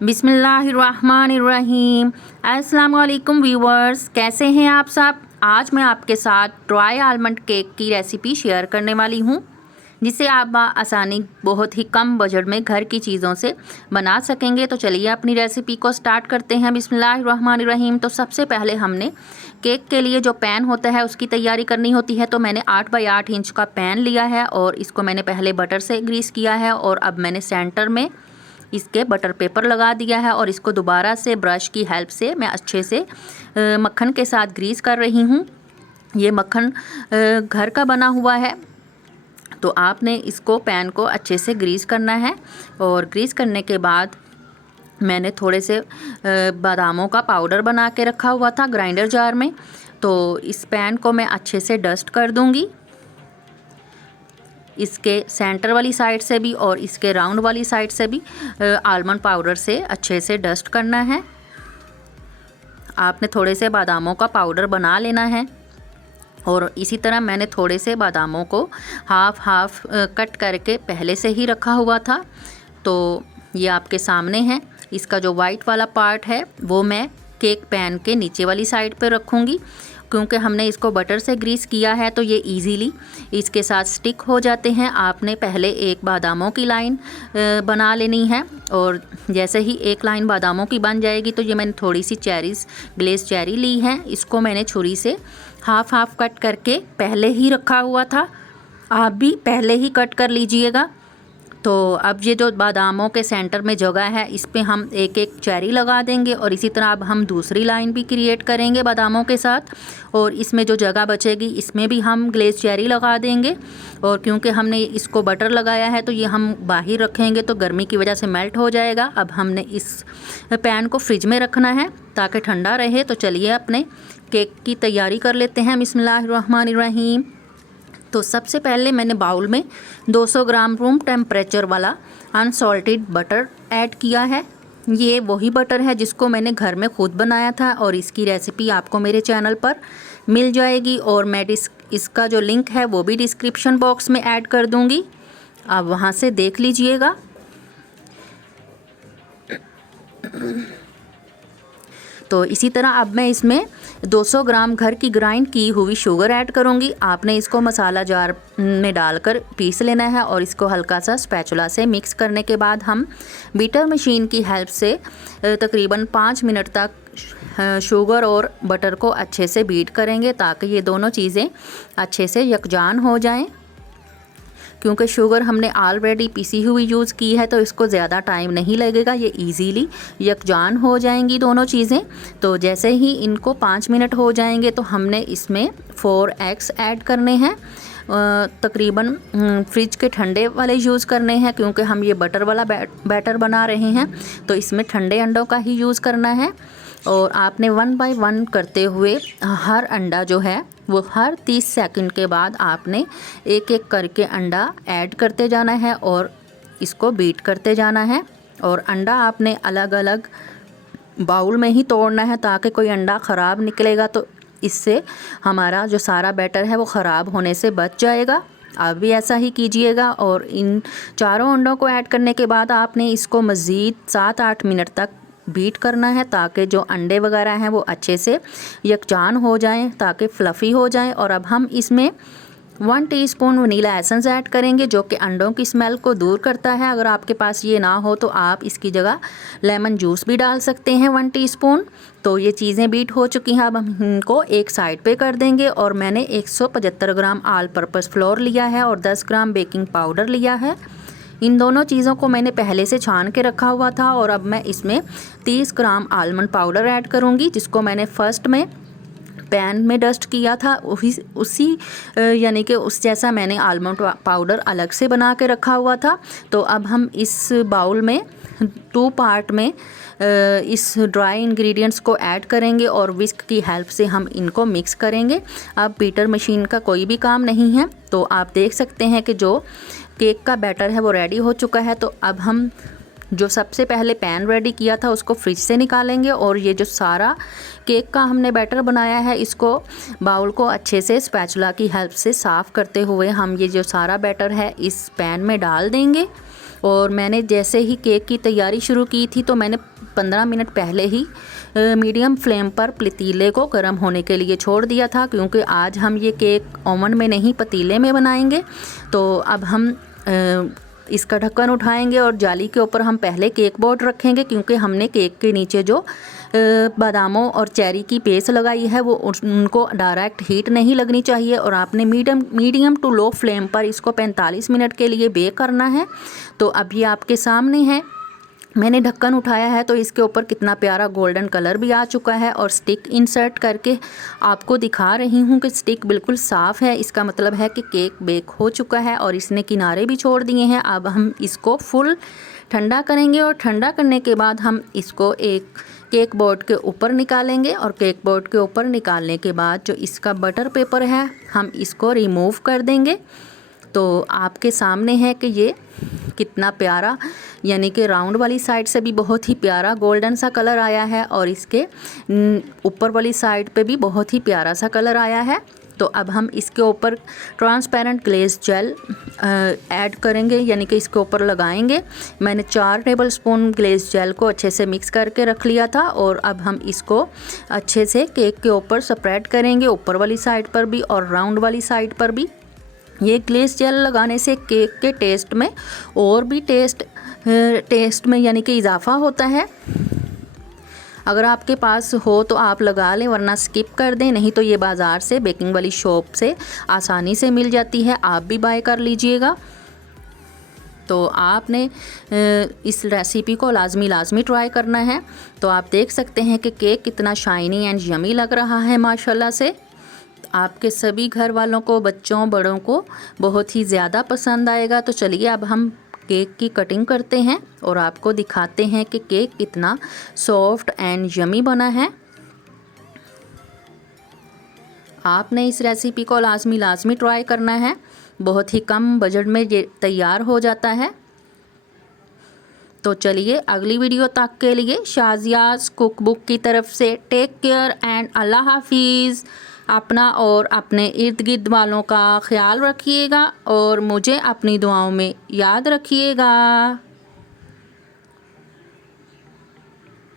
बिस्मिल्लाहिर्रहमानिर्रहीम। अस्सलाम वालेकुम व्यूवर्स, कैसे हैं आप सब। आज मैं आपके साथ ड्राई आलमंड केक की रेसिपी शेयर करने वाली हूं, जिसे आप आसानी बहुत ही कम बजट में घर की चीज़ों से बना सकेंगे। तो चलिए अपनी रेसिपी को स्टार्ट करते हैं। बिस्मिल्लाहिर्रहमानिर्रहीम। तो सबसे पहले हमने केक के लिए जो पैन होता है उसकी तैयारी करनी होती है। तो मैंने 8 बाई 8 इंच का पैन लिया है और इसको मैंने पहले बटर से ग्रीस किया है और अब मैंने सेंटर में इसके बटर पेपर लगा दिया है और इसको दोबारा से ब्रश की हेल्प से मैं अच्छे से मक्खन के साथ ग्रीस कर रही हूँ। ये मक्खन घर का बना हुआ है, तो आपने इसको पैन को अच्छे से ग्रीस करना है। और ग्रीस करने के बाद मैंने थोड़े से बादामों का पाउडर बना के रखा हुआ था ग्राइंडर जार में, तो इस पैन को मैं अच्छे से डस्ट कर दूँगी। इसके सेंटर वाली साइड से भी और इसके राउंड वाली साइड से भी आलमंड पाउडर से अच्छे से डस्ट करना है। आपने थोड़े से बादामों का पाउडर बना लेना है और इसी तरह मैंने थोड़े से बादामों को हाफ कट करके पहले से ही रखा हुआ था। तो ये आपके सामने है। इसका जो वाइट वाला पार्ट है वो मैं केक पैन के नीचे वाली साइड पे रखूँगी, क्योंकि हमने इसको बटर से ग्रीस किया है तो ये इजीली इसके साथ स्टिक हो जाते हैं। आपने पहले एक बादामों की लाइन बना लेनी है और जैसे ही एक लाइन बादामों की बन जाएगी तो ये मैंने थोड़ी सी ग्लेज़ चेरी ली है। इसको मैंने छुरी से हाफ कट करके पहले ही रखा हुआ था, आप भी पहले ही कट कर लीजिएगा। तो अब ये जो बादामों के सेंटर में जगह है इस पे हम एक एक चेरी लगा देंगे और इसी तरह अब हम दूसरी लाइन भी क्रिएट करेंगे बादामों के साथ और इसमें जो जगह बचेगी इसमें भी हम ग्लेज़ चेरी लगा देंगे। और क्योंकि हमने इसको बटर लगाया है तो ये हम बाहर रखेंगे तो गर्मी की वजह से मेल्ट हो जाएगा। अब हमने इस पैन को फ्रिज में रखना है ताकि ठंडा रहे। तो चलिए अपने केक की तैयारी कर लेते हैं। बिस्मिल्लाहिर्रहमानिर्रहीम। तो सबसे पहले मैंने बाउल में 200 ग्राम रूम टेम्परेचर वाला अनसॉल्टेड बटर ऐड किया है। ये वही बटर है जिसको मैंने घर में खुद बनाया था और इसकी रेसिपी आपको मेरे चैनल पर मिल जाएगी और मैं इसका जो लिंक है वो भी डिस्क्रिप्शन बॉक्स में ऐड कर दूंगी, आप वहाँ से देख लीजिएगा। तो इसी तरह अब मैं इसमें 200 ग्राम घर की ग्राइंड की हुई शुगर ऐड करूंगी। आपने इसको मसाला जार में डालकर पीस लेना है और इसको हल्का सा स्पैचुला से मिक्स करने के बाद हम बीटर मशीन की हेल्प से तकरीबन 5 मिनट तक शुगर और बटर को अच्छे से बीट करेंगे ताकि ये दोनों चीज़ें अच्छे से यकजान हो जाएं। क्योंकि शुगर हमने ऑलरेडी पीसी हुई यूज़ की है तो इसको ज़्यादा टाइम नहीं लगेगा, ये इजीली यकजान हो जाएंगी दोनों चीज़ें। तो जैसे ही इनको 5 मिनट हो जाएंगे तो हमने इसमें 4 एग्स ऐड करने हैं। तकरीबन फ्रिज के ठंडे वाले यूज़ करने हैं, क्योंकि हम ये बटर वाला बैटर बना रहे हैं तो इसमें ठंडे अंडों का ही यूज़ करना है। और आपने 1 बाय 1 करते हुए हर अंडा जो है वो हर 30 सेकंड के बाद आपने एक एक करके अंडा ऐड करते जाना है और इसको बीट करते जाना है। और अंडा आपने अलग अलग बाउल में ही तोड़ना है ताकि कोई अंडा ख़राब निकलेगा तो इससे हमारा जो सारा बैटर है वो ख़राब होने से बच जाएगा। आप भी ऐसा ही कीजिएगा। और इन चारों अंडों को ऐड करने के बाद आपने इसको मज़ीद 7-8 मिनट तक बीट करना है ताकि जो अंडे वगैरह हैं वो अच्छे से यकजान हो जाएं, ताकि फ्लफ़ी हो जाएं। और अब हम इसमें 1 टीस्पून वनीला एसेंस ऐड करेंगे जो कि अंडों की स्मेल को दूर करता है। अगर आपके पास ये ना हो तो आप इसकी जगह लेमन जूस भी डाल सकते हैं 1 टीस्पून। तो ये चीज़ें बीट हो चुकी हैं, अब हम इनको एक साइड पे कर देंगे। और मैंने 175 ग्राम ऑल पर्पस फ्लोर लिया है और 10 ग्राम बेकिंग पाउडर लिया है। इन दोनों चीज़ों को मैंने पहले से छान के रखा हुआ था और अब मैं इसमें 30 ग्राम आलमंड पाउडर ऐड करूँगी, जिसको मैंने फ़र्स्ट में पैन में डस्ट किया था उसी यानी कि उस जैसा मैंने आलमंड पाउडर अलग से बना के रखा हुआ था। तो अब हम इस बाउल में 2 पार्ट में इस ड्राई इंग्रेडिएंट्स को ऐड करेंगे और विस्क की हेल्प से हम इनको मिक्स करेंगे। अब बीटर मशीन का कोई भी काम नहीं है। तो आप देख सकते हैं कि जो केक का बैटर है वो रेडी हो चुका है। तो अब हम जो सबसे पहले पैन रेडी किया था उसको फ्रिज से निकालेंगे और ये जो सारा केक का हमने बैटर बनाया है इसको बाउल को अच्छे से स्पैचुला की हेल्प से साफ़ करते हुए हम ये जो सारा बैटर है इस पैन में डाल देंगे। और मैंने जैसे ही केक की तैयारी शुरू की थी तो मैंने 15 मिनट पहले ही मीडियम फ्लेम पर पतीले को गर्म होने के लिए छोड़ दिया था, क्योंकि आज हम ये केक ओवन में नहीं पतीले में बनाएंगे। तो अब हम इसका ढक्कन उठाएंगे और जाली के ऊपर हम पहले केक बोर्ड रखेंगे, क्योंकि हमने केक के नीचे जो बादामों और चेरी की पेस्ट लगाई है वो उनको डायरेक्ट हीट नहीं लगनी चाहिए, और आपने मीडियम टू लो फ्लेम पर इसको 45 मिनट के लिए बेक करना है। तो अभी आपके सामने है, मैंने ढक्कन उठाया है तो इसके ऊपर कितना प्यारा गोल्डन कलर भी आ चुका है, और स्टिक इंसर्ट करके आपको दिखा रही हूँ कि स्टिक बिल्कुल साफ़ है। इसका मतलब है कि केक बेक हो चुका है और इसने किनारे भी छोड़ दिए हैं। अब हम इसको फुल ठंडा करेंगे, और ठंडा करने के बाद हम इसको एक केक बोर्ड के ऊपर निकालेंगे, और केक बोर्ड के ऊपर निकालने के बाद जो इसका बटर पेपर है हम इसको रिमूव कर देंगे। तो आपके सामने है कि ये कितना प्यारा, यानी कि राउंड वाली साइड से भी बहुत ही प्यारा गोल्डन सा कलर आया है, और इसके ऊपर वाली साइड पे भी बहुत ही प्यारा सा कलर आया है। तो अब हम इसके ऊपर ट्रांसपेरेंट ग्लेज जेल ऐड करेंगे, यानी कि इसके ऊपर लगाएंगे। मैंने 4 टेबलस्पून ग्लेज जेल को अच्छे से मिक्स करके रख लिया था, और अब हम इसको अच्छे से केक के ऊपर स्प्रेड करेंगे, ऊपर वाली साइड पर भी और राउंड वाली साइड पर भी। ये ग्लेज जेल लगाने से केक के टेस्ट में और भी टेस्ट में यानी कि इजाफ़ा होता है। अगर आपके पास हो तो आप लगा लें, वरना स्किप कर दें, नहीं तो ये बाज़ार से बेकिंग वाली शॉप से आसानी से मिल जाती है, आप भी बाय कर लीजिएगा। तो आपने इस रेसिपी को लाजमी ट्राई करना है। तो आप देख सकते हैं कि केक कितना शाइनी एंड यमी लग रहा है माशाल्लाह से। आपके सभी घर वालों को, बच्चों बड़ों को बहुत ही ज़्यादा पसंद आएगा। तो चलिए अब हम केक की कटिंग करते हैं और आपको दिखाते हैं कि केक कितना सॉफ्ट एंड यमी बना है। आपने इस रेसिपी को लाजमी ट्राई करना है। बहुत ही कम बजट में ये तैयार हो जाता है। तो चलिए अगली वीडियो तक के लिए शाज़ियाज़ कुक बुक की तरफ से टेक केयर एंड अल्लाह हाफिज़। अपना और अपने इर्द गिर्द वालों का ख्याल रखिएगा और मुझे अपनी दुआओं में याद रखिएगा।